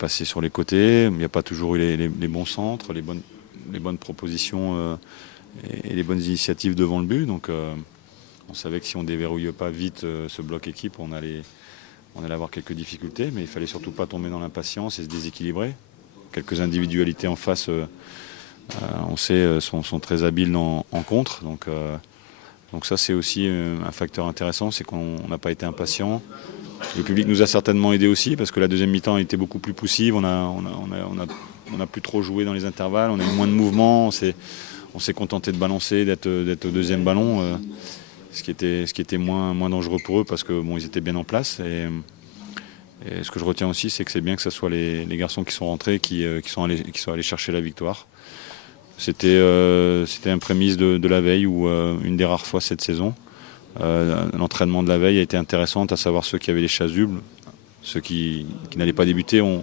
passé sur les côtés, il n'y a pas toujours eu les bons centres, les bonnes propositions et les bonnes initiatives devant le but. Donc on savait que si on ne déverrouillait pas vite ce bloc équipe, on allait avoir quelques difficultés, mais il ne fallait surtout pas tomber dans l'impatience et se déséquilibrer. Quelques individualités en face, on sait, sont très habiles en contre. Donc ça, c'est aussi un facteur intéressant, c'est qu'on n'a pas été impatient. Le public nous a certainement aidé aussi, parce que la deuxième mi-temps a été beaucoup plus poussive. On a plus trop joué dans les intervalles, on a eu moins de mouvements, on s'est contenté de balancer, d'être au deuxième ballon, ce qui était moins dangereux pour eux, parce que ils étaient bien en place. Et ce que je retiens aussi, c'est que c'est bien que ce soit les garçons qui sont rentrés, qui sont allés chercher la victoire. C'était un prémisse de la veille, ou une des rares fois cette saison. L'entraînement de la veille a été intéressant, à savoir ceux qui avaient les chasubles, ceux qui n'allaient pas débuter ont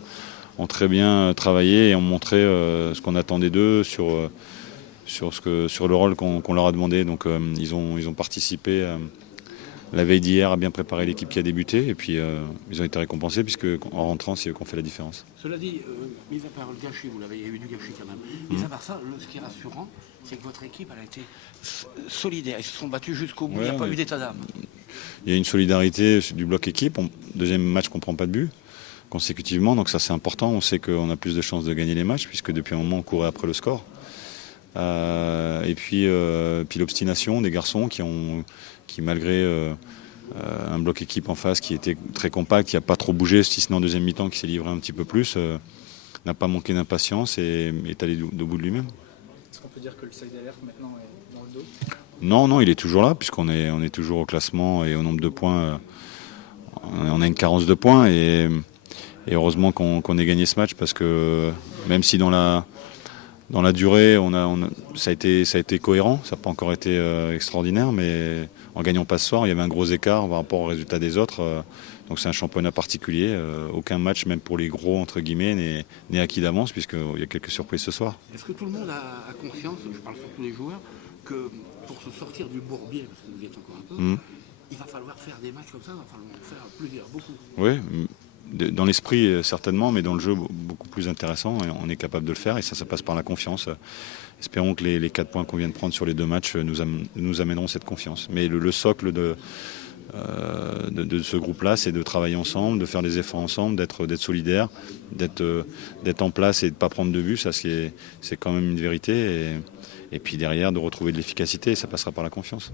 très bien travaillé et ont montré ce qu'on attendait d'eux sur le rôle qu'on leur a demandé. Donc ils ont participé la veille d'hier à bien préparer l'équipe qui a débuté, et puis ils ont été récompensés, puisque en rentrant, c'est eux qui ont fait la différence. Cela dit, mis à part le gâchis, il y a eu du gâchis quand même. Mis à part ça, ce qui est rassurant, c'est que votre équipe elle a été solidaire. Ils se sont battus jusqu'au bout, il n'y a pas eu d'état d'âme. Il y a une solidarité du bloc équipe. Deuxième match qu'on ne prend pas de but consécutivement, donc ça c'est important. On sait qu'on a plus de chances de gagner les matchs, puisque depuis un moment on courait après le score. Et puis l'obstination des garçons qui malgré un bloc équipe en face qui était très compact, qui n'a pas trop bougé, si ce n'est en deuxième mi-temps, qui s'est livré un petit peu plus, n'a pas manqué d'impatience et est allé au bout de lui-même. Est-ce qu'on peut dire que le seuil d'alerte maintenant est dans le dos ? Non, il est toujours là, puisqu'on est toujours au classement et au nombre de points. On a une carence de points, et heureusement qu'on ait gagné ce match, parce que même si dans la durée, ça a été cohérent, ça n'a pas encore été extraordinaire, mais en gagnant pas ce soir, il y avait un gros écart par rapport au résultat des autres. Donc c'est un championnat particulier. Aucun match, même pour les gros, entre guillemets, n'est acquis d'avance, puisqu'il y a quelques surprises ce soir. Est-ce que tout le monde a conscience, je parle surtout des joueurs, que pour se sortir du bourbier, parce que vous y êtes encore un peu, il va falloir faire des matchs comme ça, il va falloir en faire plusieurs, beaucoup. Oui, dans l'esprit certainement, mais dans le jeu beaucoup plus intéressant, et on est capable de le faire, et ça passe par la confiance. Espérons que les 4 points qu'on vient de prendre sur les 2 matchs nous amèneront cette confiance. Mais le socle de ce groupe-là, c'est de travailler ensemble, de faire des efforts ensemble, d'être solidaire, d'être en place et de ne pas prendre de but. Ça, c'est quand même une vérité. Et puis derrière, de retrouver de l'efficacité, et ça passera par la confiance.